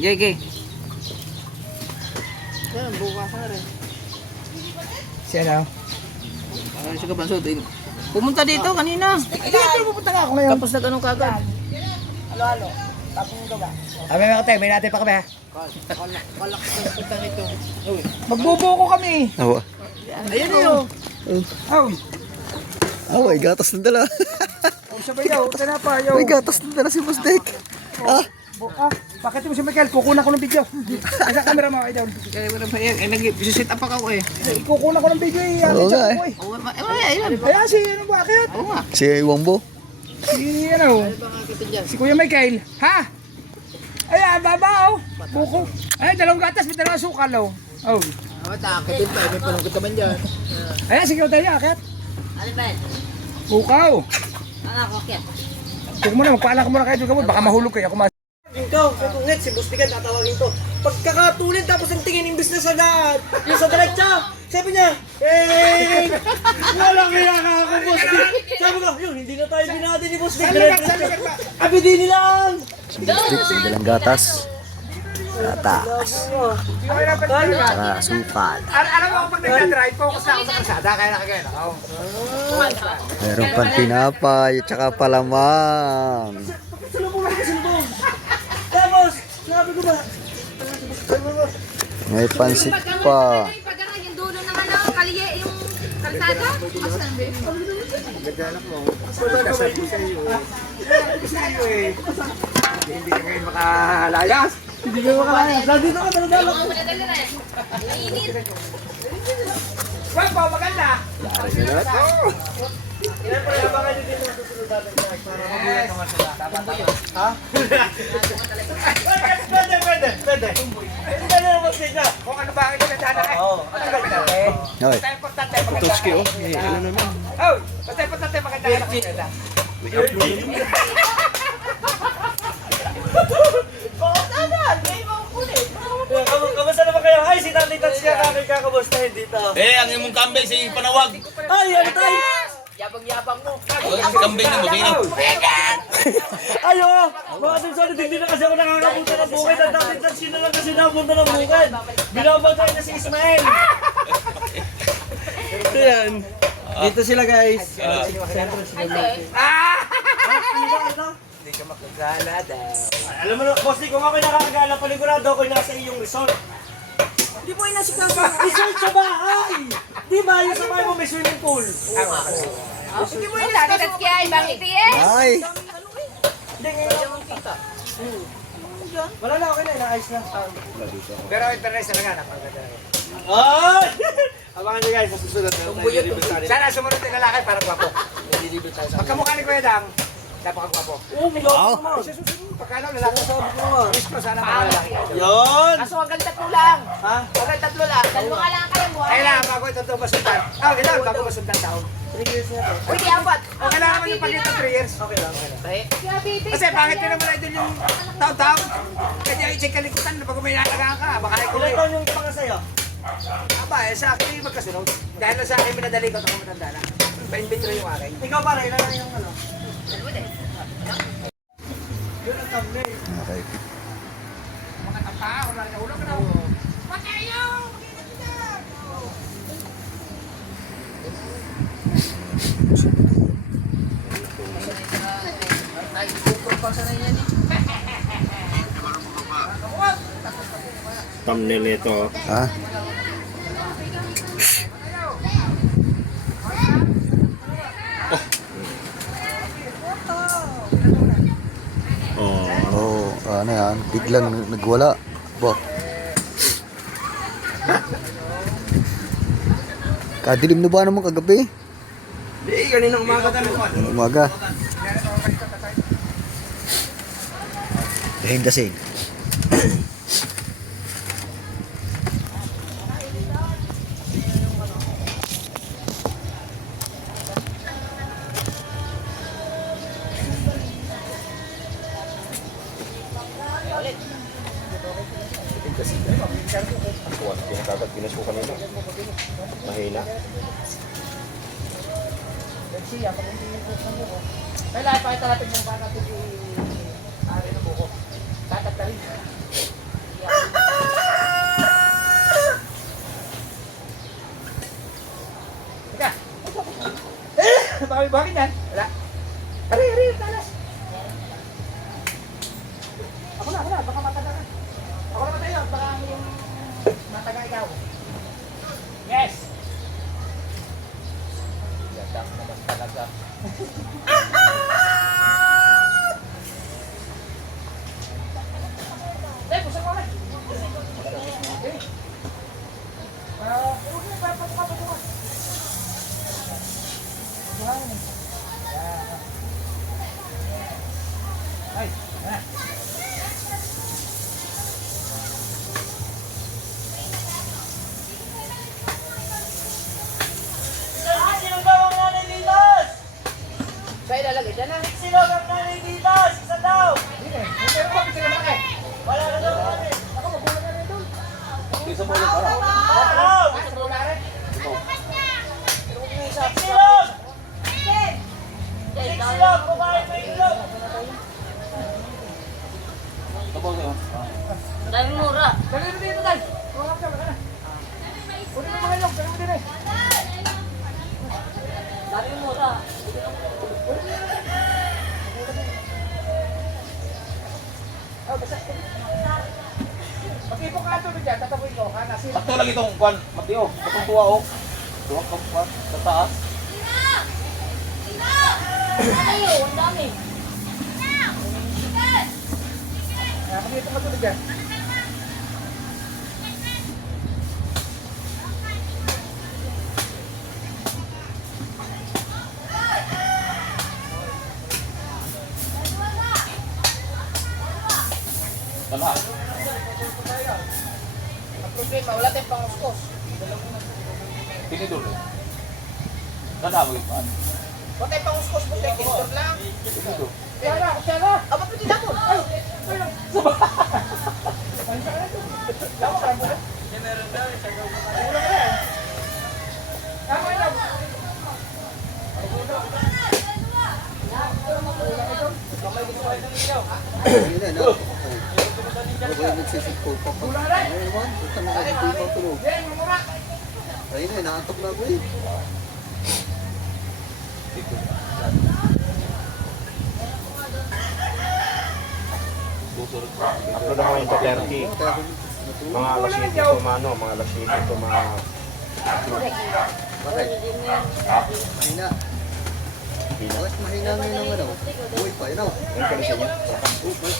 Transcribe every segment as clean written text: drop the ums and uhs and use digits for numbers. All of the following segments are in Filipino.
Gege. Yan, bukas na rin. Siya na. Siya ka Banso. Pumunta dito kanina. Hindi, pupunta nga ako ngayon. Tapos na ganun kagad. Halo-halo. Tapos nito ba? Kami mga kate, may natin pa kami ha. Kalak na punta nito. Magbubuko kami. Oo. Ayan yun. Oh. Oh, may gatas na dala. Oh, sabay yaw. Tanapa yaw. May gatas na dala si Boss Dick. Bakit mo si Michael? Kukunan ko ng video. Nasa camera mo kayo doon. Kaya wala pa yan. Nag-sit up ako eh. Kukunan ko ng video eh. Oo nga eh. Ayun. Ayan si ano bakit? Oo nga. Si Wangbo. Si ano? Si Kuya Michael. Ha? Ayan, baba oh. Buko. Ayan, dalawang gatas, may dalawang sukal oh. Oh. Akitin pa, may panungkot naman dyan. Ayan, sige tayo, akit. Ano ba? Bukaw. Ano ako, Kit? Huwag mo na, magpaalam ka muna kayo doon. Baka mahulog kayo. Ito, may kungit, si Bustigan tatawagin to. Pagkakatulin tapos ang tingin imbis na sa lahat. Yung sa diretsa, sabi niya, walang kinakaka ko, Bustig. Sabi ko, yun, hindi na tayo binati ni Bustig. Abidin nilang! Si Boss Dick, may dalang gatas. Gatas. Tsaka sukal. Alam mo kapag nagdadrive, focus na ako sa kalsada. Kaya nakagaya na ako. Meron pang tinapay, tsaka palamang. Salubong. Tapos, sabi ko ba, May pansit pa. Yung dulo ng ano, kalye, yung kalsada. Asan ba? Hindi ka ngayon makalayas. hindi ka makalayas. Nandito ka, daladala ko. Madadala na. Init. Wag po, maganda. Ilan pa rin abangan nyo din ang susunod natin sa para mabuhay naman sila. Ha? Pwede. Hindi na naman sila. Kung ano ba ang pinagdaanan kayo. Oo. Ano gawin natin? Hoy. Basta importante, maganda. Ano naman? Oh, basta importante, maganda. Kamusta naman kayo? Ay, si Tatay Tats siya kami kakamustahin dito. Ang imong kambing si panawag. Ay, ano tayo? Yabang-yabang mo. Si kambing ni mo tingnan. Ayo, mga simsoni, hindi na kasi ako nakakapunta ng bukid. Ang Tatay Tats yun na lang kasi napunta ng bukid. Binabantay na si Ismael. Ayan. Dito sila guys. Hindi ka makagala daw. Alam mo na, boss, kung ako'y nakakagala, panigurado ako'y nasa iyong resort. Hindi mo inasikang Resort sa bahay! Di ba? Yung sa bahay mo may swimming pool. Hindi mo yung dati. That's kaya ibang iti eh. Ay! Hindi, ngayon ako kita. Wala na, okay na, inaayos na. Pero internet talaga, napaganda. Ay! Abangan nyo guys, sa susunod. Sana sumunod yung lalaki para gwapo. Pagkamukha ni Kuya Dang, napakagwapo. Oo, may loko naman. Pagkano lalaki sa wish ko, sana makalalaki. Yun! Kaso hanggang 3 lang. Ha? Hanggang 3 lang. Dalawa nga lang kayo buhay. Kailangan bago ito masundan. Kailangan bago masundan taon. 3 years na to. Uy, di apat. Kailangan naman yung pag-ito 3 years. Okay lang, okay lang. Kaya baby. Kasi bakit ka naman idol yung taon-taon? Kaya i-check ka likutan na pag may nalagaan ka, baka Ilan ikulit. taon yung panga sa'yo? Aba, sa akin yung magkasunod. Dahil na sa akin minadali ko ako matanda na. Pa-inventory yung akin. Ikaw pare, ilan na yung ano? Yun ang thumbnail. Okay. Mga tapa, wala na ulo ka na. Patayo! Thumbnail nito. Ha? Oh, ano yan? Biglang nagwala. Bo. Kadilim na ba naman kagabi? Di, kaninang umaga tanong ko. Umaga. Dahin dasig. Mahina. Kailangan pakita natin yung paano natin i-ari na buko. Tatat na rin. Tataga ikaw. Yes! Yadak naman talaga. Eh, pusa ko na. Okay. Okay, patuka. Ay, yan. Sino daw ang nanilitas? Siya ilalagay dyan na. Sino ang nanilitas? Isa daw. Hindi eh. Pero bakit sila malaki? Wala na daw kami. Ako, magulang na rin doon. Isa mo ulit para. Wow! Ah, sa bola rin. Silog! Silog! Kumain mo ilog! Tapos yun. Dami mura. Dali mo dito, Dal. Kuha ka, wala na. Kunin mo mga ilong, dali mo din eh. Dami mura. Oh, basta. Mag-ipong ka ito dyan, tatapuin ko. Nasin. Sakto lang itong kwan, Mateo. Itong tuwa oh. Tuwa ka kwan, sa taas. Ayaw, ang dami. Mag-ipong ka ito dyan. Dala. Ang problema, wala tayong panguskos. Tinidor eh. Dala mo yung kwan. Wala tayong panguskos mo, tayo tinidor lang. Tinidor. Siya. Aba, pwede na mo. Ayun na, nakatok na ako eh. Upload ako yung 30. Mga alas 7 ito, mga alas 7 ito, mga... Bakit? Mahina. Bakit mahina ngayon ang ano? Uy pa, yun o. Yan pala sa inyo.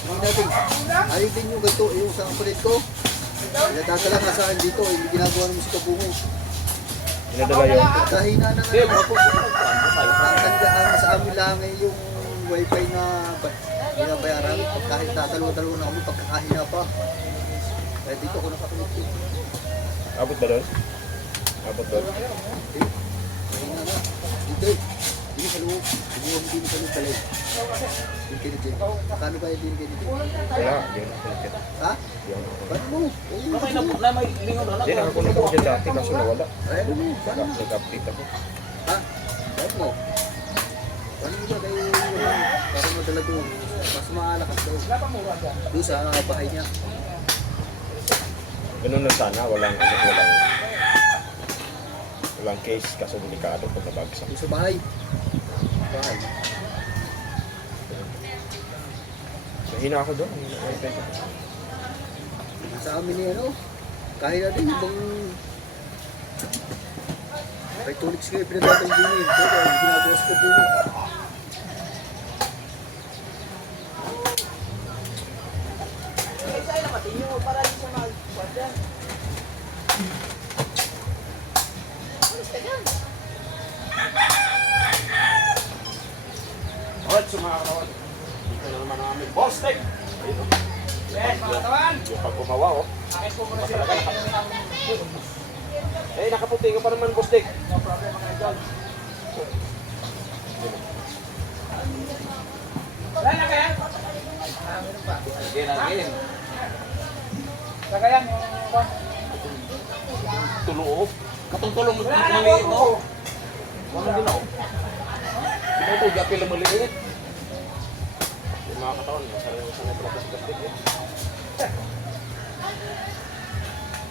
Mahina din. Ayaw din yung ganito, yung sa kulit ko. Pinatadala ka sa akin dito, hindi ginagawa naman sa kabungo. Pinadala yun. Kahina na Hindi, nga. mga Ang tandaan sa amin lang ay yung wifi na binabayaran. Kahit tatalo-talo na kami, pagkakahina pa. Kaya dito ako nakakulit. Abot ba doon? Abot doon? Mahina na. Dito eh. Dito sa loob. Siguro hindi sa loob talay. Intelligent. Kano ba yung intelligent? Wala, yun. Ha? Yun. Ba't mo? May na may lingon na. Hindi, nakakunik ako dyan dati kaso nawala. Ay, ano mo? Paano mo? Nag-update ako. Ha? Ba't mo? Paano mo ba kayo para madala doon? Mas maalakas daw. Doon sa bahay niya. Ganun lang sana, walang case kaso delikado pag nabagsak. Doon sa bahay. Bahay. Mahina ako doon. Sa amin ni ano, kahit natin ibang Catholics kayo pinagdatan din yun. Kaya ginagawa sa kabungo. Isa ay naman, tinyo para di siya mag-kwarta. Alis ka dyan. Alright, so mga katawan. Dito na naman namin. Boss Nick! Yes, mga katawan. Yung pag gumawa, oh. Bakit po muna sila kayo? Eh, nakaputi ka pa naman, Boss Nick. No problem, mga idol. Wala na kaya? Meron pa. Again, again. Lagayan yung... Tuloo. Katong tulong mo Wala na maliit ako. no. Wala din ako. Hindi ito gapil na maliit. Yung mga katawan, sanay pala kasi Boss Nick, eh.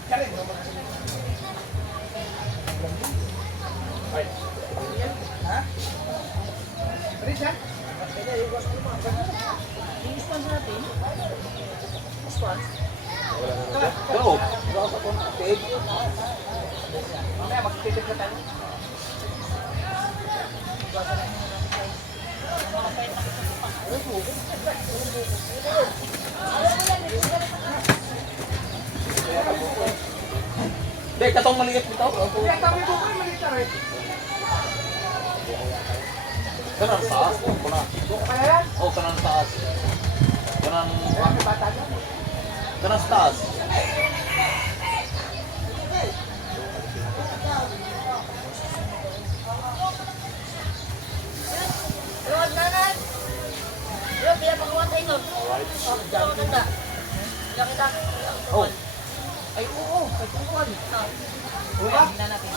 Karin, Ay, ha? Bilis yan? Yung response natin. Response. Oo. Tig. Mamaya magtitip na tayo. Dek, katong maliit nito. Kaya kami po kayo malita rin. Kanan taas. Kuna. Kaya yan? Oh, kanan taas. Kanan Kami bata nyo. kanan taas. Lord, nanay. Lord, biya pagkawatay nun. Alright. Ganda. Biya kita. Oh. Ay, oo. Ay, tungkol. Wala natin.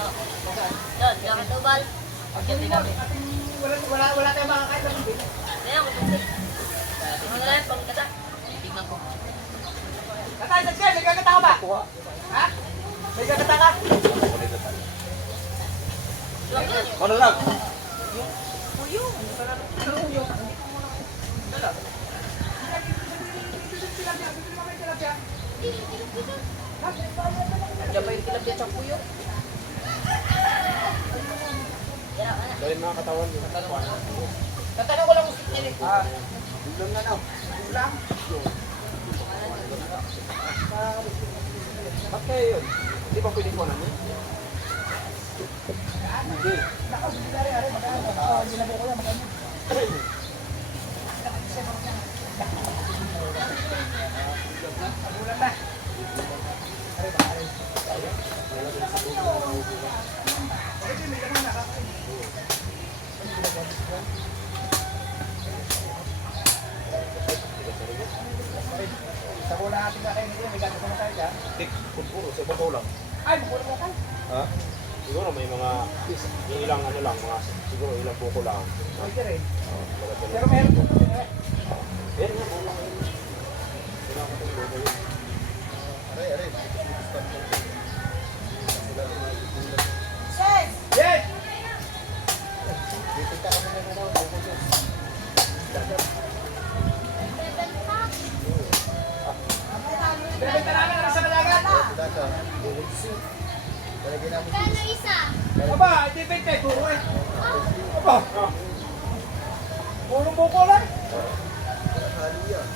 Yan, biya kita ubal. Pagdating natin. Wala tayong makakain lang. Ayan, kumusik. Ano na yan, pagkata. Tingnan ko. Tatay, Tatay, may gagata ka ba? Ha? May gagata ka? Ano lang? Diyan ba yung tilapia tsaka puyo? Dahil mga katawan yun. Tatanong ko lang kung sino yun. Ulam na na. Ulam. Ba't kaya yun? Hindi ba pwedeng kuha namin? Sa bola natin na kayo nito, may gagata na tayo dyan. Tik, puro, sa babaw lang. Ay, bukuro mo ka. Ha? Siguro may mga, yung ilang ano lang, mga, siguro ilang buko lang. Pwede rin. Pero Pero meron po. yan nga, buko lang. Kailangan ko itong buko yun. Aray, aray. Yes! Dito ka kami na naman. Buko dyan. Pinabenta namin ang isang alagat. Daka. Buko. Talagyan namin. Aba, hindi bente. Puro eh. Aba. Purong buko lang. Hali yan.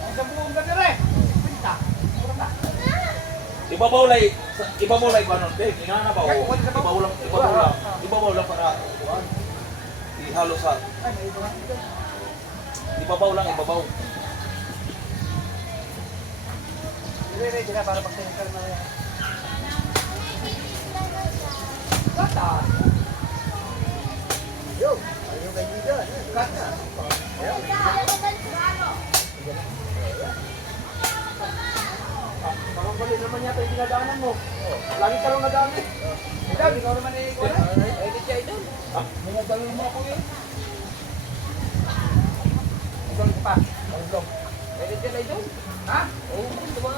Ang sa buong gabi rin. Pinta. Puro na. Ibabaw lay kanon, Dek. Ina na ba? Ibabaw lang para kuan. Ihalo sa Ay, may iba. ibabaw lang, ibabaw. Ready na para pagsinikal na yan. Gata. Yo, ano yung kaibigan? Gata. Parang bali naman yata yung dinadaanan mo. Lagi ka lang nadaan eh. Ikaw, ikaw naman eh. Ikaw na. Edit siya idol. Mga dalawang mo ako yun. Ikaw ko pa. Dalawang. Edit siya idol. Ha? Oo, gusto ba?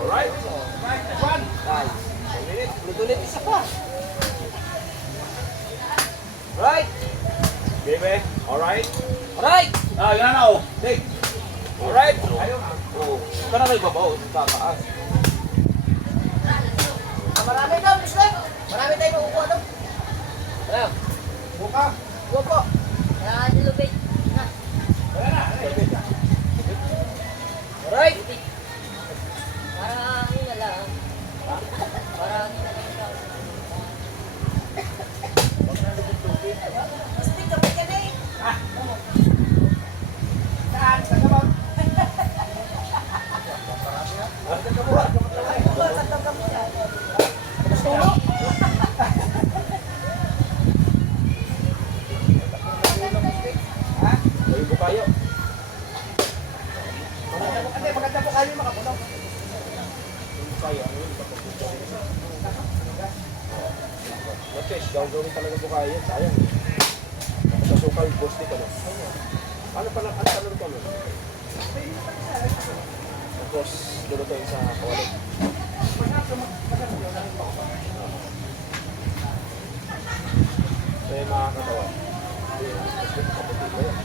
Alright. Right, next one. Guys, ulit isa pa. Right. Bebe, alright? Alright. Ah, yan na oh. Dek. Alright? Ayun. Oh, kana na ibabaw, tataas. Marami daw, Mister. Marami tayong makukuha daw. Ano? Buka. Go po. Kaya dilubid. Na. Wala na. Alright. Para ano na lang. Para ano na lang ikaw. Mister, kapit ka na eh. Saan? Saan ka ba? May ibo kayo. Maganda po kayo makapunaw. Kaya, ano yun? Mates, gawin talaga po kaya yan. Sayang. Sa sukal, boss dito no? Ano pala ito no? Tapos, lulutuin sa kawalit. So yung mga katawan. Kaputi ko yan.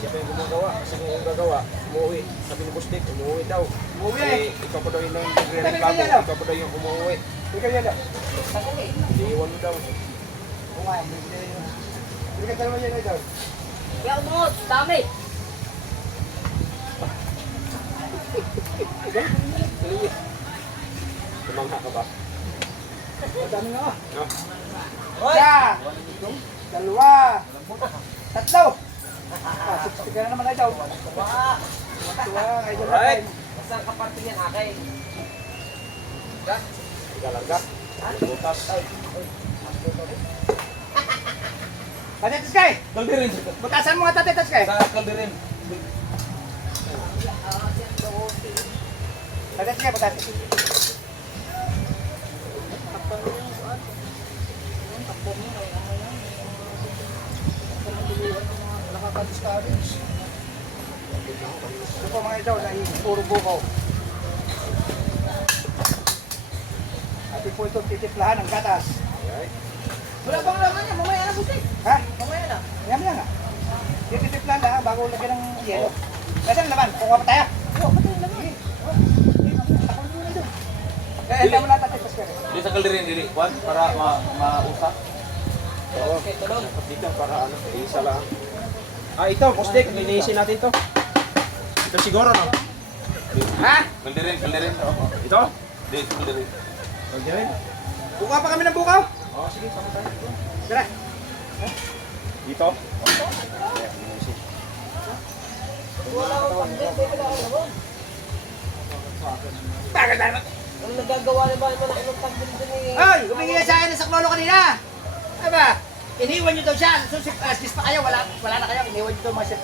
Siya pa yung gumagawa. Kasi kung yung gagawa, umuwi. Sabi ni Bustik, umuwi daw. Umuwi. Eh, ikaw pa daw yung nagre-reklamo. Ikaw pa daw yung umuwi. Ikaw yan daw. Iniiwan mo daw. Oo nga, hindi ka talaman yan daw. Kaya umuot, dami. Tumangha ka ba? Madami nga ka. No? Isa, dalawa, tatlo. Sipsip ka na naman daw. Tuwa, idol Right. natin. Basta kaparte yan akin. Galarga. Butas. Tatetas kay! Kaldirin. Butasan mo nga tatetas kay! Sa kaldirin. Tatetas kay, butasan. Nakaka-discourage. Ito po mga ito, puro buko. At po ito titiplahan ng gatas. Wala bang laman yan, mamaya na buti. Ha? Mamaya na. Yan lang. Titiplahan lang bago lagyan ng yelo. Kasi ang laman, kukuha pa tayo. Eh, hindi mo lang tatipas ka rin. Di sa kaldirin, dili. Kwan, para mausap. Oo. Dito para ano, isa lang. Ah, ito, Bustik. Linisin natin to. Ito siguro, no? Ha? Kaldirin, kaldirin. Oo. Ito? Di, kaldirin. Kaldirin. Bukaw pa kami ng bukaw. Oo, sige, sama tayo. Tara. Dito? Bakit tayo? Ang nagagawa na ba yung mga anong tagbil din eh. Ay, humingi yan sa akin ng saklolo kanina. Aba, iniwan nyo daw siya. Susip, astis pa kayo. Wala na kayo. Iniwan nyo daw mga sip.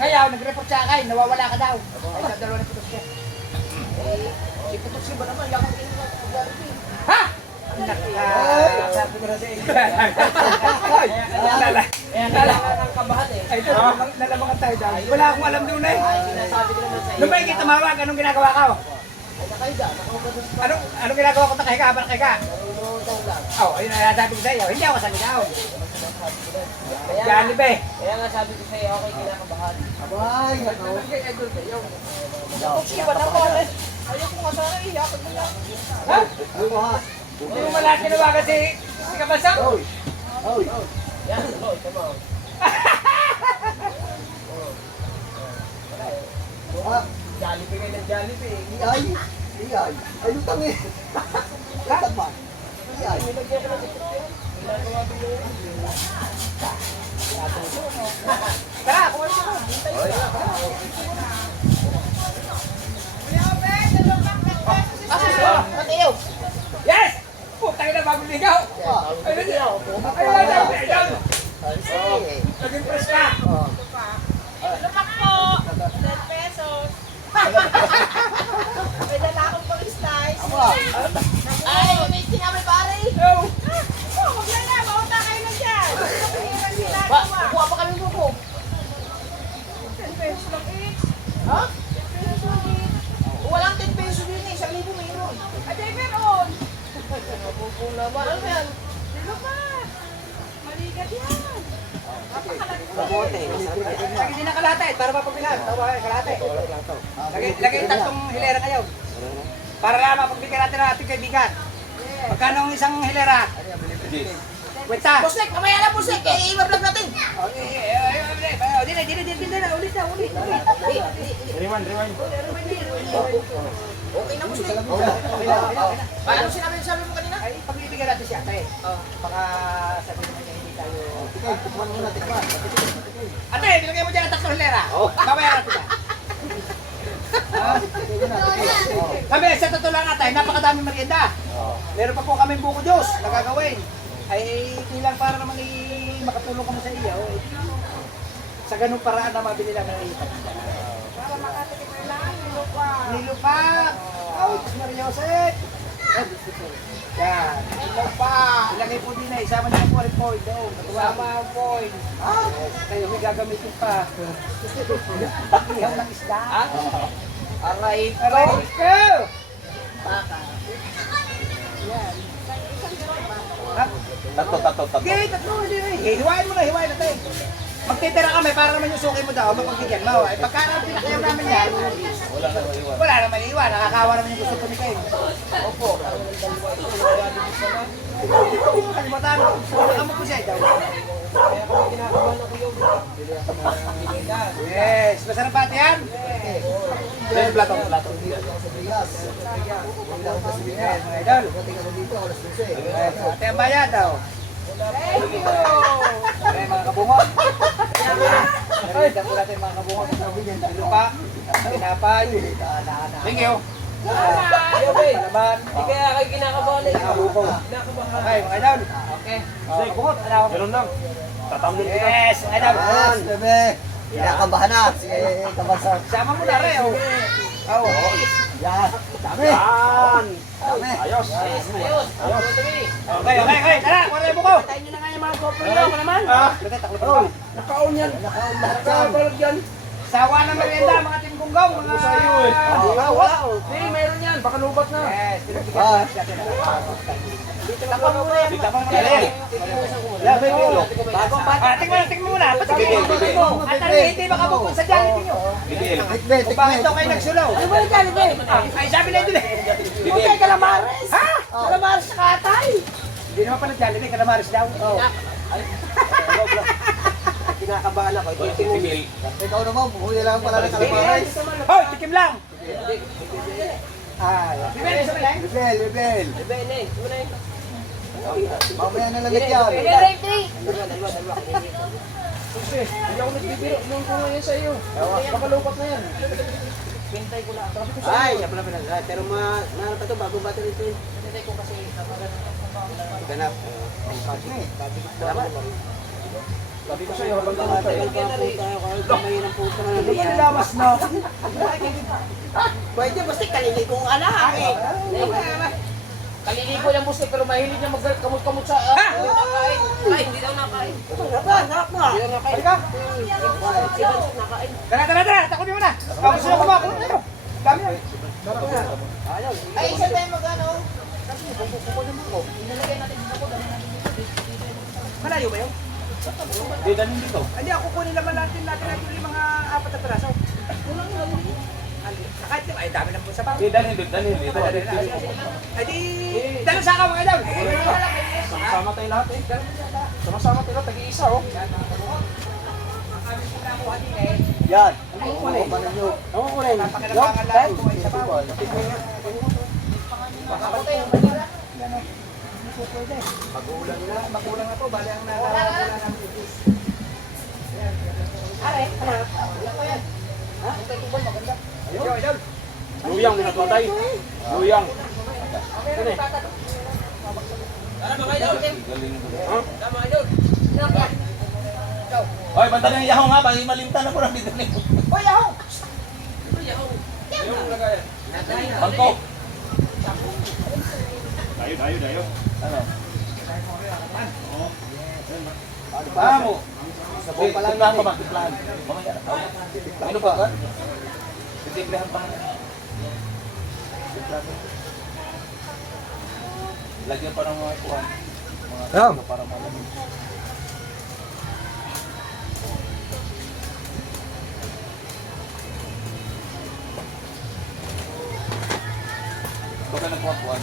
Ngayon, nag-report sa akin. Nawawala ka daw. Ay, sa dalawa na putos siya. Si Putok si ba naman, yakang kinuha ko Jollibee. Ha? Sabi ko na sa inyo. Kaya kailangan ng kabahan eh. Ay, ito, nalamangan tayo dahil. Wala akong alam doon eh. Ay, sinasabi ko naman sa iyo. Nung ba yung tumawag, anong ginagawa ko? Ay, nakahiga, nakaugados pa. Anong ginagawa ko nakahiga habang nakahiga? Nalulunod lang. Oh, ayun na sabi ko sa iyo. Hindi ako sa ligaw. Kaya, Jollibee. kaya nga sabi ko sa iyo, okay, kinakabahan. Abay, ako. Putok si ba naman eh. Ayoko nga sana iyakan mo yan. Ha? Hindi mo malaki na ba kasi si Kabasang? Yan, Lord, come on. Jollibee kayo ng Jollibee. Iyay. Iyay. Ay, lutang eh. Lutang ba? Iyay. Nilagyan ko na sa putok. Ginagawa ko yun. Tara, kuha siya ko. Mateo! Yes! Putang ina bagong ligaw. Ayun na. Ayun na. Ayun. Naging press ka. Lumak po. 10 pesos. May dala akong pang slice. Ay, may sinamay pare! Oh. Oh, maglan na. Maunta kayo na dyan. Ang Ba, ginagawa. kuha pa kami buko. 10 pesos lang each. Ha? 10 pesos lang each. Walang 10 pesos din eh. 1,000 mayroon. Ay, di meron. Buko naman. Ano yan? Dilo pa. Maligat yan. Lagi din ang kalahati para mapabilan. Tawa kayo kalahati. Lagi yung tatlong hilera kayo. Para lang mapagbigyan natin ang ating kaibigan. Magkano ang isang hilera? Kwenta. Busek! Mamaya na busek! Eh, i-vlog natin! Ulit. Rewind. Okay na busek! Ano sinabi mo kanina? Ay, pagbibigyan natin siya ate. Baka sabi naman niya hindi tayo. Tikay, tikman mo na, tikman. Ate, nilagay mo dyan ang tatlong hilera. Babayaran kita. Kami, sa totoo lang natin, napakadaming merienda. Meron pa po kami buko Diyos na gagawin. Ay, bilang para naman makatulong kami sa iyo. Sa ganung paraan na mabili lang ng ipat. Para makatikim mo lang. Dilo pa. Nilupa! Oh, Maria Jose! Yan. Nilupa! Ilagay po din na, isama niyo po rin po doon. Isama ang point. Kayo may gagamitin pa. Ihaw ng isda. Aray! Aray ko! Yan. Tato. Okay, tatlo. Hiwain mo na, hiwain natin. Magtitira kami para naman yung suki mo daw, mapagbigyan mo. Eh, pagka pinakayaw namin yan, wala naman iwan. Nakakawa naman yung gusto ko ni Ken. Opo. Kalimutan. Amo ko siya daw. Yes, masarap pa yan? Yes, plato. Yes, mga idol. Yes, ate ang bayad daw. Ay, mga kabungo. Narinig po natin mga kabungo. Lupa, pinapay. Thank you. Laman. Hindi kaya kayo kinakabahan eh. Nakabukong. Okay, mga idol. Okay. Bungot, ano? Meron lang. Tatamlin kita. Yes, mga idol. Yes, bebe. Kinakabahan na. Sige, kabasa. Sama mo na rin, oh. Oo. Yan. Dami. Yan. Dami. Ayos. Ayos. Okay. Tara, wala yung buko. Tayo nyo na nga yung mga GoPro nyo. Ako naman. Nakaon yan. Nakaon yan. Sawa na merienda, mga timgunggong, mga... Wala. Hey, meron yan. Baka lubat na. Yes, Ah. Tapos mo na yan. Tapos mo na yan. Yeah, baby. Bagong bata. Tingnan mo muna. Patigil mo. At hindi makabukod sa Jollibee nyo. Tikbe, Kung bakit tikbe. daw kayo nagsulaw? Ano ba yung Jollibee? Ay, sabi na yun eh. Okay, calamares. Ha? Calamares sa katay. Hindi naman pala Jollibee, kalamaris daw. Kinakabahan ako. Ito yung tingin. Ikaw naman, buhuli lang pala ng kalamares. Hoy, tikim lang. Ah, bibel, isa lang. Bibel, bibel. Bene. Mamaya na lamig yan. Dalawa. Hindi ako nagbibiro. Nung ko ngayon sa iyo. Baka lupat na yan. Pintay ko lang. Ay, yan pala. Pero nahanap pa ito, bago ba ito ito? Pintay ko kasi Ganap. Sabi ko sa iyo, habang tamatay. Ano ba nilamas no? pwede basta kaliligo nga lang eh. Kaliligo lang gusto pero mahilig na magkamot-kamot sa... nakain. Ay, hindi daw nakain. Harap na. Hindi daw nakain. Halika. Si Banso nakain. Tara. Takunin mo na. Gusto na kumakuha na ito. Dami yan. Ay, isa tayo mag-ano. Kasi kukunin mo ko. Inalagay natin dito. Malayo ba yun? Hindi, danin dito. Hindi, ako kunin naman natin yung mga 4 na piraso. Kahit ay dami ng pusa pa. Hindi, danin dito. Ay di, dalawa sa mga idol. Sama-sama tayo lahat eh. Sama-sama tayo lahat. Tag-iisa oh. Yan. Ano ko ninyo? Ako ko rin. Pakinabangan lang ito ay sabaw. Magulang na to, bali ang nalala ng bibis. Are, ano yan? Ha? Ito yung maganda. Ayun, idol. Luyang din ako tayo. Luyang. Tara mga idol. Tara mga idol. Oy, banta na yung yahong ha, pag malimta na po ng dito. Hoy, ako! Bangko. Dayo. Ano? Paano? Sabong pa lang ako magtiplahan. Mamaya. Ano pa ka? Titiplahan pa. Lagyan pa ng mga kuhan. Mga para malamig. Ito ka nagkuhan.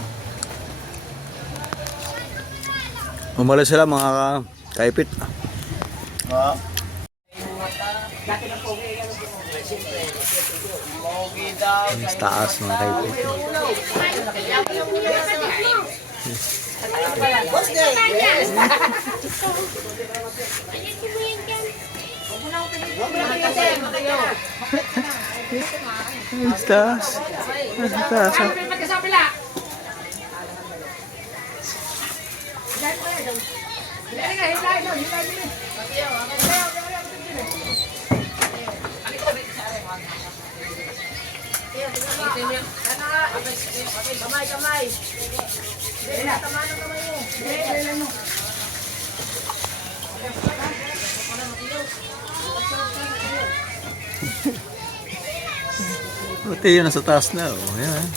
Umalis sila mga kaipit. Mas taas mga kaipit. Mas taas. Mas taas. Kamay. Buti yun nasa taas na. Oh. Yan.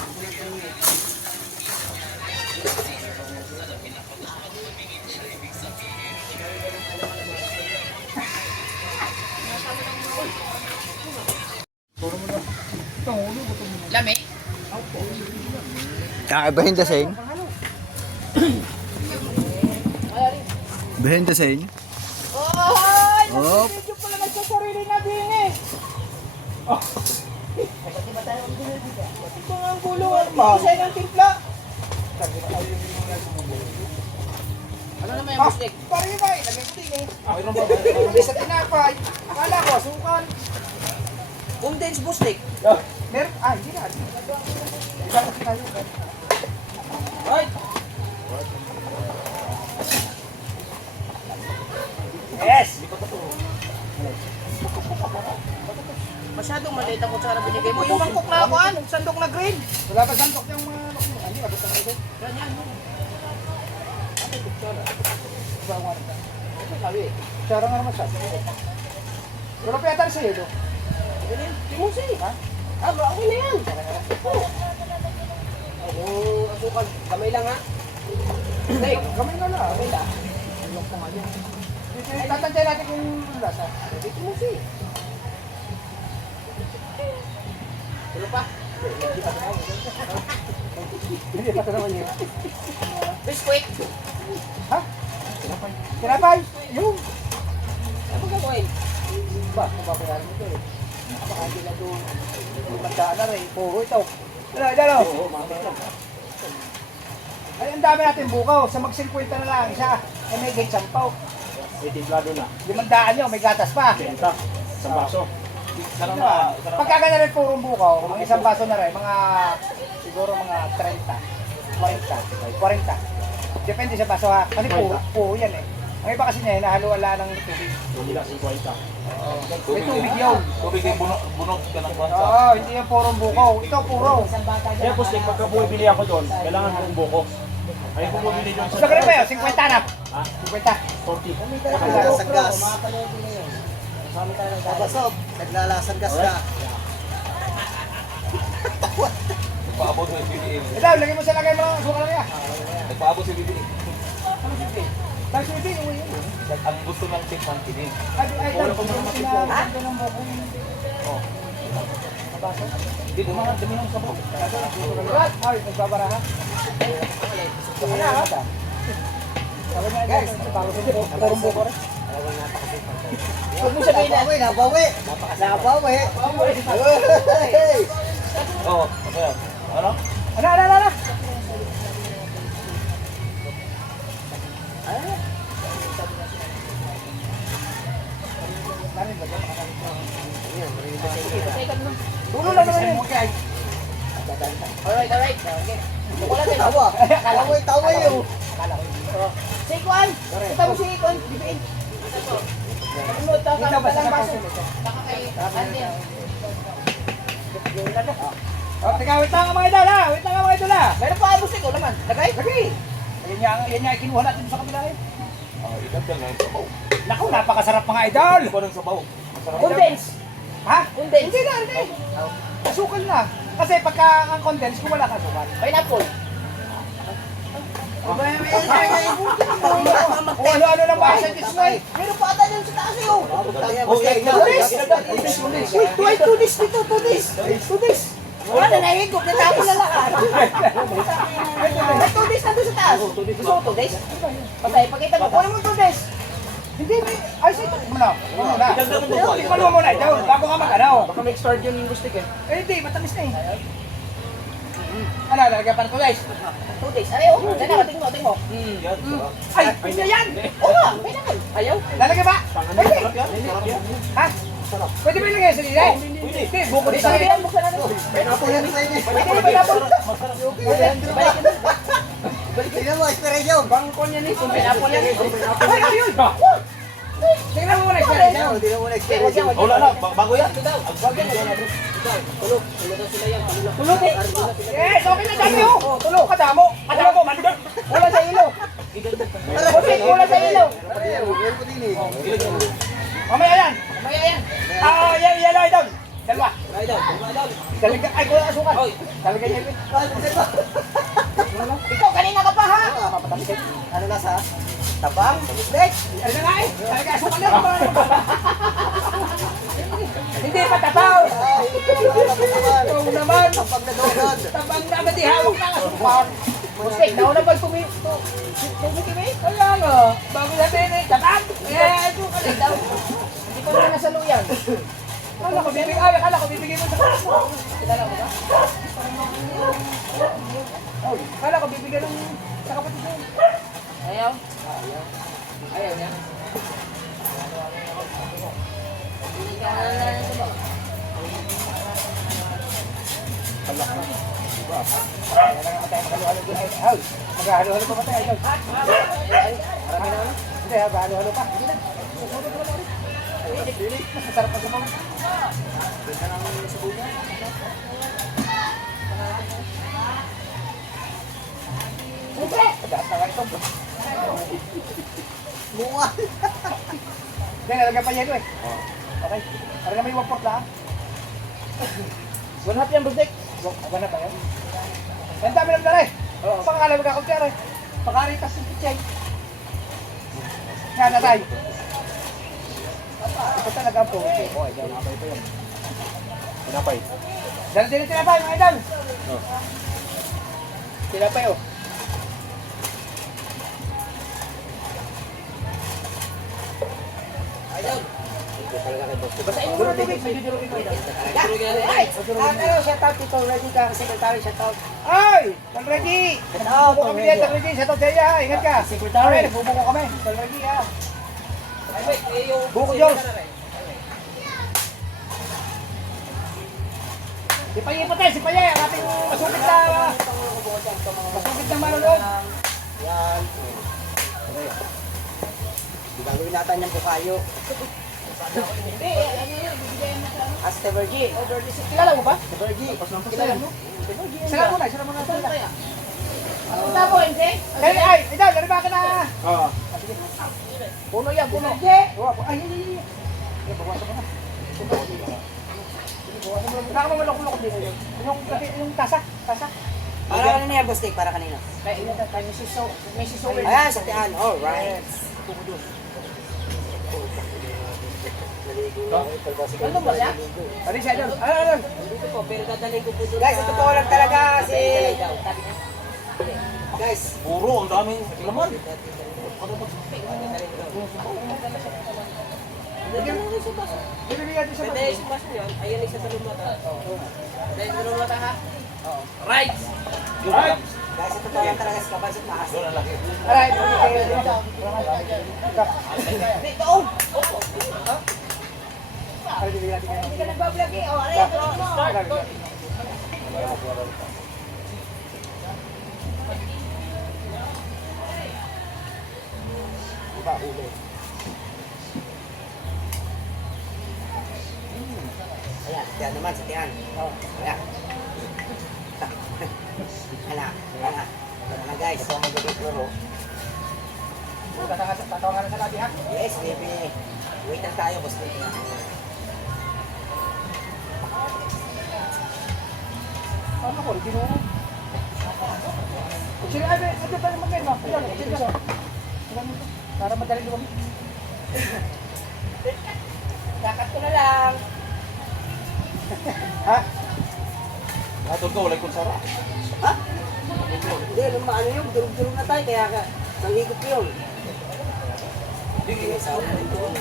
Lami. Behind the scene. Behind the scene. Ay! Oh. Medyo pala nagsasarili na din eh. Ito nga ang gulo. Isa ng timpla. Ano naman yung mistake? Parang iba eh. Lagay ko din eh. Hindi sa tinapay. Akala ko, sukan. Condensed bustik. Meron, hindi na. Isang tayo. Right. Yes! Masyadong maliit ang kutsara binigay mo. Yung mangkok na ako, yung sandok na green. Wala pa sandok yung mga... Hindi, abot na ito. Yan, yan. Tsara nga naman siya. Wala pa yata sa'yo ito. Timusi. Ha? Okay na yan. Yung asukal, kamay lang ha. Hindi, kamay na lang. Kamay na. Tatantay natin kung lasa. Timusi. Ano pa? Hindi pa ito naman yun. Biskuit. Ha? Tinapay? Yung. Ano gagawin? Ba, mababayaran mo ito eh. Baka hindi na doon. Magandaan na rin. Puro ito. Dalo. Ay, ang dami natin bukaw. Sa mag-50 na lang. Isa. Ay, may gate sampaw. May timplado na. 500 nyo. May gatas pa. Benta. Sa baso. Pagka ganyan rin purong bukaw, mga isang baso na rin. Mga, siguro mga 30. 40. Depende sa baso ha. Kasi puro yan eh. Ang iba kasi niya, hinahaluala ng tubig. Hindi lang 50. May tubig yun. Tubig yung bunot ka ng kwansa. Oo, hindi yung purong bukaw. Ito puro. Kaya po, Stig, pagka bumibili ako doon, kailangan kong buko. Ay, kung bumibili doon Gusto ka rin ba yun? 50 na. Ha? 50. 40. Naglalasang gas. Babasok. Naglalasang gas na. Nagpaabot yung BBM. Ito, lagay mo sa lagay mo. Suka lang yan. Nagpaabot si BBM. Dahil sa ibig, uwi yun. Ang gusto ng tip ng kinin. Ay, dahil kung sinabi ng buko. Hindi, dumi ng sabaw. Right? Ay, nagbabaraha. Ano ha? Sabi nga guys, bago sa buko. Purong buko rin. Huwag mo sabihin na. Nabawi. Oo, okay. Ano? Ano? Dulo lang naman yun. Alright. Okay. Wala din. Tawa. Tawa yun. Si Kwan. Kita mo si Kwan. BBM. Ano ito? Ito ba sa baso? Oh, teka, wait lang mga idol ha. Meron pa ang musik. Laman. Lagay. Lagi. Yan nga, kinuha natin sa kabila eh. Idagdag na yung sabaw. Naku, napakasarap mga idol. Ano ba ng sabaw? Condense. Ha? Condense. Hindi. Kasukal na. Kasi pagka ang condense, kung wala kasukal. Pineapple. O ano lang ba sa display? Meron pa ata dun sa taas yun. Wait, two days. Wala na nahigop. Natapon na lahat. May 2 days na doon sa taas. Gusto mo 2 days? Patay, pakita mo. Kunin mo 2 days. Hindi, ay, ito muna. Tikman mo muna ito, bago ka mag-ano. Baka may expired yung linguistic eh. Hindi, matamis na eh. Ano, lalagyan pa ng 2 days? 2 days. Ay, oh. Diyan na, tingin mo. Ay, hindi yan! Oo nga, may naman. Ayaw. Lalagyan ba? Pwede. Ha? Pwede ba ilagay sa nila? Hindi, buko din sa nila. Buksan natin. Pineapple yan sa inyo. Pwede na pineapple. Tingnan mo, expiration. Bangkon yan eh. Kung pineapple yan eh. Ay, ayun! Tingnan mo muna expiration. Tingnan mo na expiration. Wala na, bago yan. Tulog eh. Yes, okay na dami oh. Tulog. Kadamo, mandot. Wala sa ilo. Kasi wala sa ilo. Meron ko din eh. Mamaya yan. Mamaya yan. Yan lang ito. Dalawa. Talaga, ay, kulang asukan. Talaga yan. Ikaw, kanina ka pa ha. Ano lasa? Tabang. Next. Ano na nga eh. Talaga asukan na. Hindi pa tataw. Oo naman, kapag nadogan. Tabang na ba di hawak na kasupar. Bustik, nauna ba tumikimi? Wala nga. Bago sabihin eh, tabang. Eh, ito ka lang daw. Hindi ko na nasaluyan. Akala ko bibigay mo sa kapatid mo. Kilala mo ba? Akala ko bibigyan ng sa kapatid mo. Ayaw? Ayaw niya? Maghahalo-halo pa ba tayo? Marami na ano? Hindi, maghahalo-halo pa. Hindi na. Masarap pa sa mga. Ganda ng subukan. Siyempre! Pagdaas na nga ito. Bunga. Hindi, nalagyan pa yelo eh. Okay. Para na may wapot lang. Ganap yan, Busdik. Ganap ba yan? Ang dami ng dala eh. Pangakala magkakumpiyar eh. Pakaritas yung pichay. Kaya na tayo. Ito talaga po. Okay, tinapay pa yan. Tinapay. Dala din yung tinapay, mga idol. Tinapay oh. Basahin mo na tubig, medyo durugin ko idol. Right! Shout out dito, ready ka, secretary, shout out. Ay! Tol Reggie! Buko kami dyan, Tol Reggie, shout out sa iya, ingat ka. Secretary. Nagbubuko kami, Tol Reggie ha. Buko Diyos. Si Paye po tayo, si Paye, ang ating masukit na manunod. Yan. Gagawin natin yung bukayo. Hasta Virgie. Kilala mo ba? Virgie. Kilala mo? Sila muna sila. Punta mo, hindi? Ay, ito, lariba ka na. Oo. Puno yan, puno. Ay, bawasan ko na. Baka mamalok-lok din yun. Yung tasa. Para kanina yan, Bustik? Para kanina? Kay Mrs. Sower. Ayan, sa tiyan. Alright. Ano ba siya? Ano siya doon? Ano? Guys, ito po lang talaga si... Guys, Puro, ang daming laman. Binibigyan din sa Right! guys, ito po lang talaga si Kabansit Mahas. Alright, dito. Hindi ka nagbablog eh. Ayan, tiyan naman sa tiyan. Ayan. Ayan na guys. Tatawangan na sa labi ha. Yes, baby. Wait lang tayo, Bustik. Ano ko? Ginuno. Sino ay ito pa yung mag-game mo? Para madali lumami. Dakat ko na lang. Ha? Natol ka, walay kunsara. Ha? Hindi, alam ba ano yun? Durug-durug na tayo, kaya ka. Nanghigop yun. Hindi, sa ako rin doon.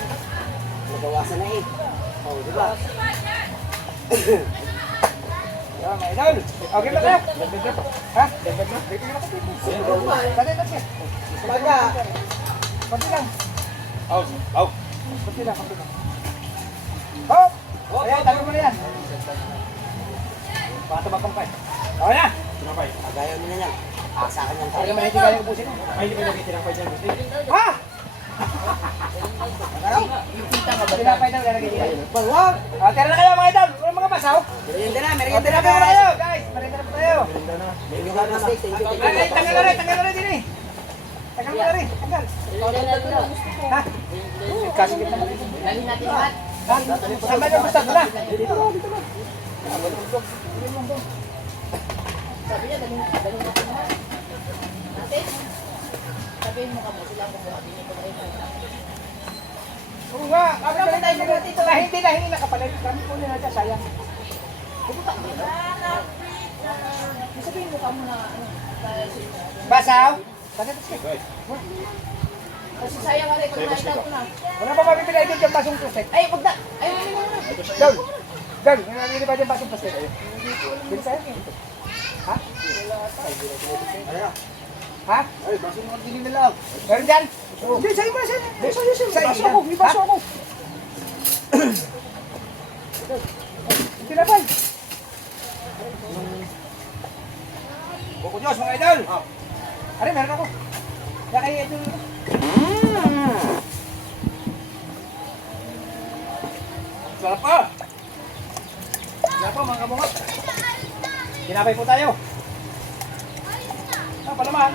Nagawasan na eh. Oh, di ba? Yan, mga idol. Okay ba kayo? Ha? Dagdag na? Dagdag na ako dito. Dagdag na. Baga. Konti lang. Out. Konti lang. Hop! Ayan, tabi mo na yan. Baka tabakang pa eh. Okay na! Tinapay. Agayan mo na yan. Sa akin yan tayo. Talaga man hindi kaya ubusin mo. Ay, hindi pa naging tinapay dyan. Ha? Ano? Tinapay daw, lalagay niya. Wag! Tira na kayo mga idol. Walang mga basaw. Merienda na, merienda na Tinapay mo na guys. kayo, guys. Merienda na po tayo. Thank you, Bustik. Thank you. Ay, tanggal na rin din eh. Tanggal mo na rin. Tanggal. Ha? Kasigit naman rin. Dali natin lahat. Ha? Sama niyo basta na. Dito ba? Sabi niya, dali natin lahat. Natin? Sabihin mo ka mo, sila ang kumuha. Hindi niyo pa rin. Oo nga. Kapag tayo dito. hindi na hindi nakapalit. Kami po nila dyan, sayang. Pupunta ka dito. Sabihin mo ka muna, Basaw? Bakit kasi? kasi sayang nga rin pag nakita ko na. Wala pa mabibili ay yung basong plastic. Ay, wag na. Ay, hindi mo na. Dog! Dog! Nananili ba yung basong plastic? Bili sa'yo. Ha? Ha? Ay, basong mga gini nila. Meron dyan? Hindi, sa'yo mo na sa'yo. Sa'yo, baso ako. May baso ako. Tinapay. Buko Diyos, mga idol. Ari, meron ako. Kaya kayo ito. Sarap pa. Sarap pa, mga kabungot. Tinapay po tayo. Ah, palaman.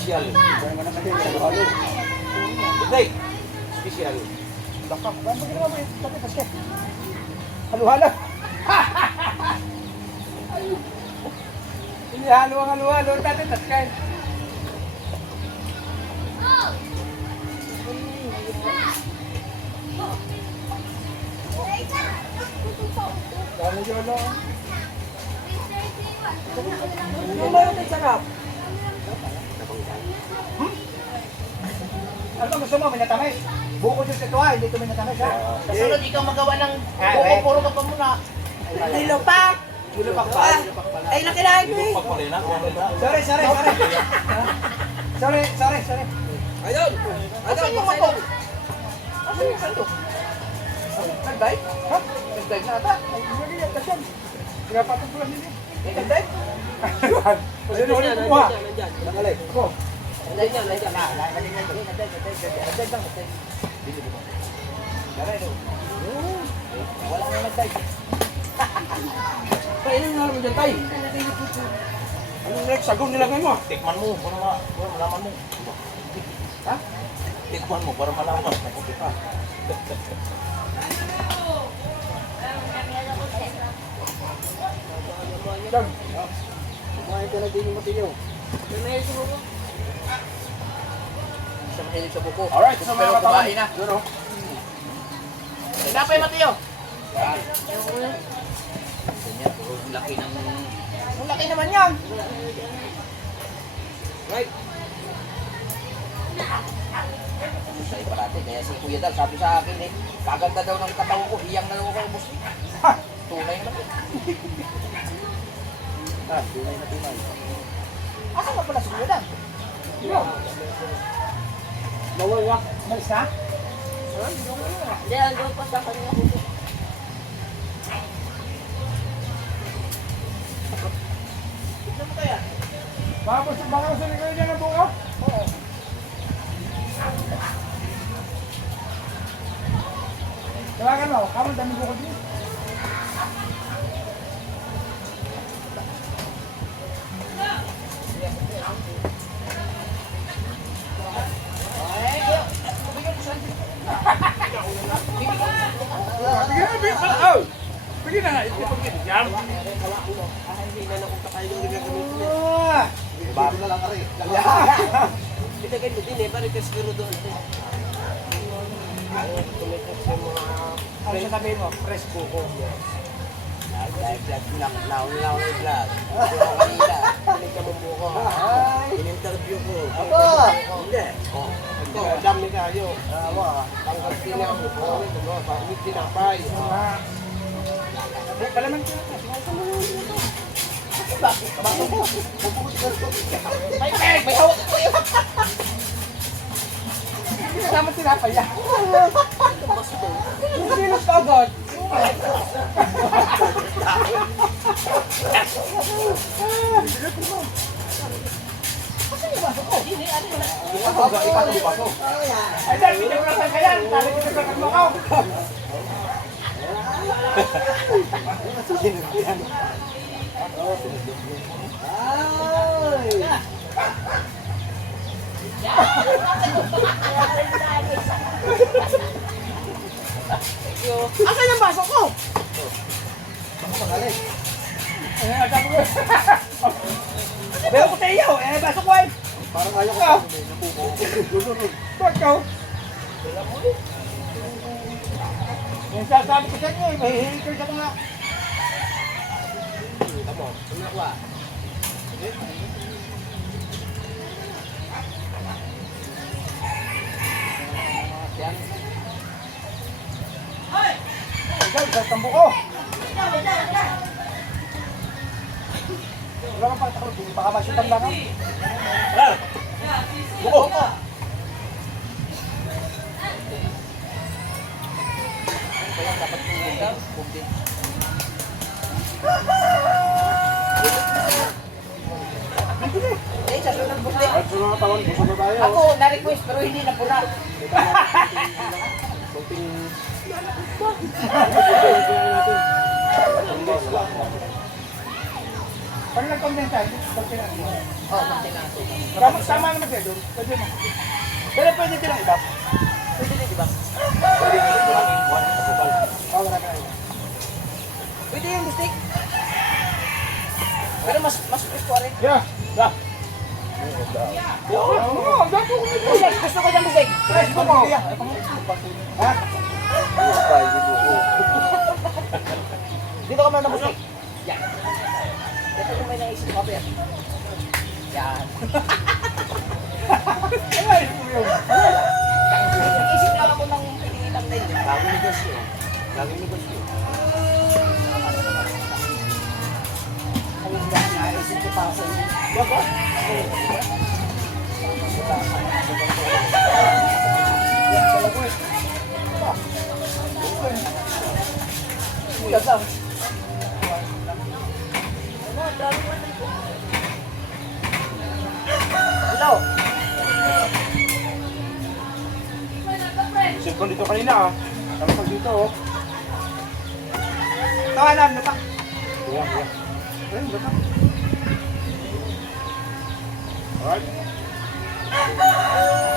Special. Hey, Special. bakak. Bakit mo ginawa mo yun? Bakit paske? Halo-halo. Hindi halo ang halo-halo. Dati taskay. Dami yun lang. Yung ba yung sarap? Ano gusto mo? May natamay? Buko dyan sa ito hindi ito may natamay ha? Kasunod, ikaw magawa ng puro ka pa muna. Nilupak! Nilupak pa? Ay, nakinain ko eh! Pagpalay na. Sorry. Sorry. Ayun! Asan yung motor? Asan yung motor? Nag-dive? Ha? Nag-dive na ata? Ay, hindi yan. Kasyan. Pinapatong ko lang din eh. Nag-dive? Kasi nung ulit kumuha. Nakalay. Ako. Nandiyan. Nag-dive lang. Wala nga nag-dive. Kainin nga naman dyan tayo. Anong next? Sagong nilagay mo? Tikman mo para malaman mo. Ha? Tikman mo para malaman. Okay pa. Dog. Kumain ka na din yung matilyo. May siguro. Siya mahilig sa buko. Alright, so mga Pero katawan. kumain na. Tinapay, Mateo. Ganyan, puro laki ng... Ang laki naman yan. Right. Sa'yo parati, kaya si Kuya Dal sabi sa akin eh, kaganda daw ng katawan ko, hiyang na ako ubos. Ha? Tunay naman. Asan ka pala si Kuya Dan? Nawala. Malis na? Hindi, andun pa sa kanya. Baka gusto kayo dyan ng buko? Oo. Tawagan mo, kamang dami buko din. Bigyan na nga, ipagyan. Yan. Bago na lang rin. Ilagay mo din eh, parang kasiguro doon. Ano siya sabihin mo? Fresh buko. Nauna yung vlog. Ako kanina, pinig ka mo buko. In-interview ko. Aba! Hindi. Ito, dami tayo. Tangkap din ang buko. Pangit tinapay. Palaman ko. May hawak ko yun. Salamat tinapay yan. Kilos ka agad. Ay, dahil pinaglasan ka yan. Dahil pinaglasan mo ka. Asan yung baso ko? Ano Pero ko tayo, baso ko ay. Parang ayaw ko. Bakit ka? Yung sasabi ko sa inyo, mahihilig kayo sa mga... Ikaw, isang tambo ko. Wala kang pagtakot, baka masyutang lang ako. Buko! Eh, sa sunod buti. At sa mga tawon, busog na tayo. Ako, na-request pero hindi na pura. Kunting... Pag nag-condensan, pag pinag-mo. Oh, magtinaso. Tama naman siya doon. Pwede mo. Pero pwede silang idap. Pwede din, di ba? Oh, wala ka. Pwede yung bustik. Pero mas presko rin. Yeah, da. Oo, gato ko nito. Gusto ko yung bustik. Gusto mo. Ha? Dito ka muna bustik. Yan. Ito kung may naisip ko pa yan. Yan. Nag-isip lang ako ng pinilang na yun. Laging negosyo. Laging negosyo. Ang naisip ko pa sa inyo. Diba? Kuya, saan? Hello? Isip ko dito kanina ah. Tapos pag dito oh. Tawanan, natak. Kuya, kuya. Ayun, dapat. Alright.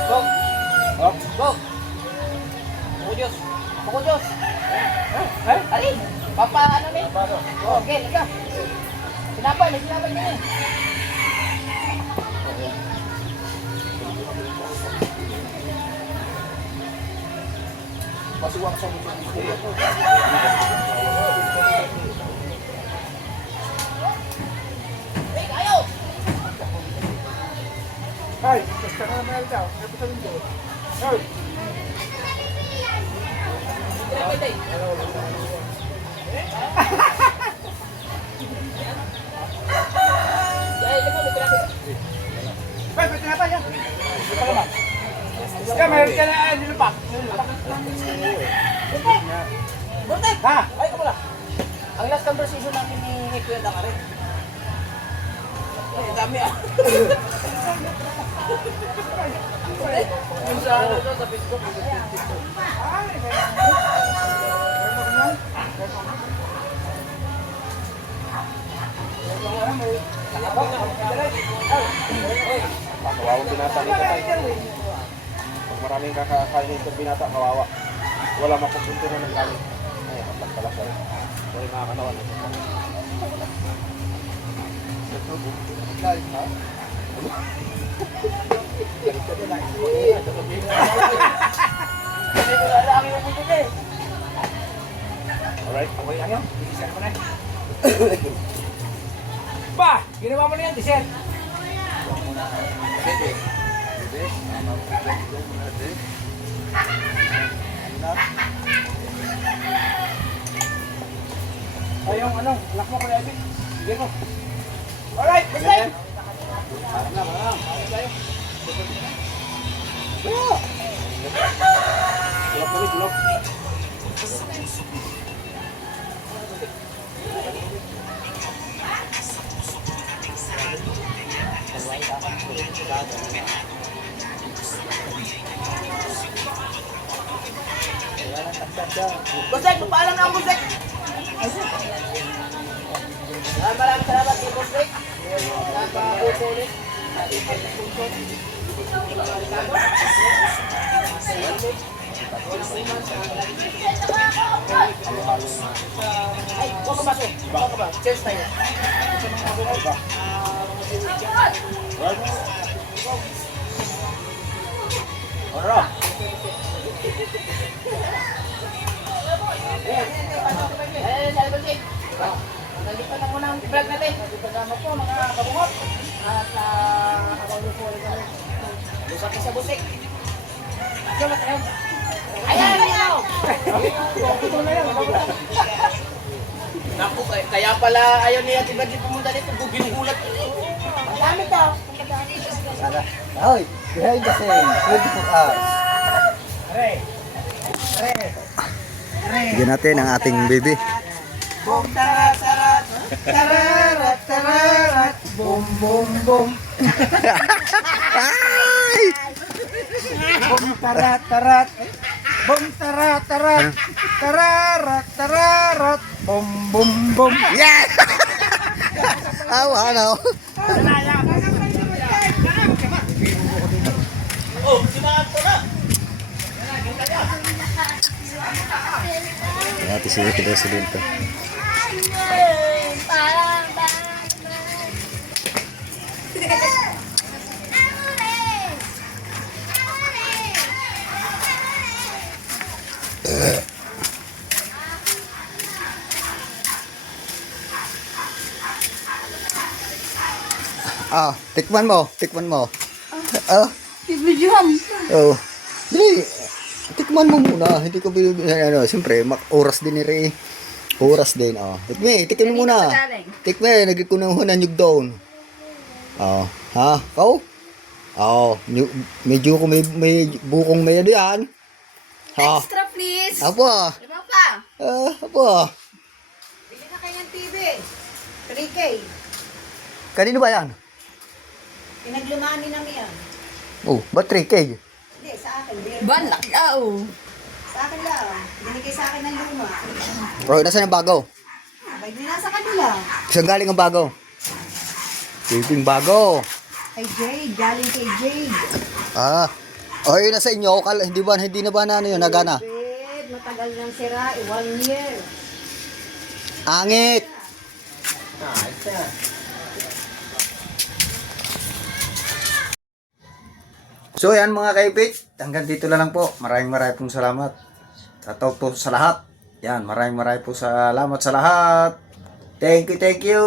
Go! Up. Go! Buko Diyos! Buko Diyos! Ali! Papa, ano ni? Oh, okay, liga. Sinapay, may sinapay niya eh. Masuwak sa mga Hey, kayo! Ay, basta ka naman daw. May puto rin doon. Ay, Sinapay tayo. Ay, lima, may sinapay. ay, pwede na tayo. Ito naman. Ika, mayroon ka na nilupak. Burtek! Ha? Ay, kamula. Ang last conversation namin ni Kuya Dakare. Ay, dami ah. Yung sa ano to, sa Facebook. Kawawang binata nito tayo. Pag maraming kakakain itong binata, kawawa. Wala mapupunto na ng galing. Ay, kapag pala siya. Wala nakakanawan. Kasi wala na kami mabuti eh. Alright? Okay lang yun. Bilisan mo na. Pa, ginawa mo na yan, dessert. Ay, yung ano, anak mo ko na ibig. Sige ko. Alright, Bustek! Bulok kami, bulok. Bustek, paalam na ang Bustek. Maraming salamat kay Bustek. Napausulit. Ay, huwag ka ba? Cheers tayo. Oro. Nalipat ako ng vlog natin. Kasama po mga kabungot. At habang lupo rin kami. Lusot sa butik. Sulat na yun. Ayan! Ito na yun. Naku, kaya pala ayaw ni Ate Badji pumunta dito. Ginugulat. Ang dami daw. Ay, behind the scene, 24 hours. Bigyan natin ang ating baby. Bum tarat tarat, tararat tararat, bum bum bum. Ay! Bum tarat tarat, bum tarat tarat, tararat tararat, bum bum bum. Yeah! Awa, ano? Oh, simangan ko na. Ate si Presidente. Parang Tikman mo, tikman mo. Ibigyan. Oh. Dili. Tikman mo muna, hindi ko ano, siyempre, oras din ni Ray. Oras din, oh. Tikman mo muna. Tikman, nagkukunan yung down. Oh, ha? Kau? Oh, medyo ko may bukong may ano yan. Ha? Extra please. Apo. Diba pa? Apo. Bili na kayang TV. 3K. Kanino ba yan? Pinaglumani namin yan. Oh, ba't 3K? Hindi, sa akin. Balak yaw. Sa akin lang. Binigay sa akin ng luma. Bro, nasaan ang bago? Abay, di nasa kanila. Saan galing ang bago? Piping bago. Kay Jade. Galing kay Jade. Oh, yun nasa inyo. Hindi na ba na ano yun, nagana? Bed, matagal nang sira. 1 year. Angit! So yan mga kaibig, hanggang dito lang po. Maraming pong salamat. Tataw po sa lahat. Yan, maraming po salamat sa lahat. Thank you, thank you!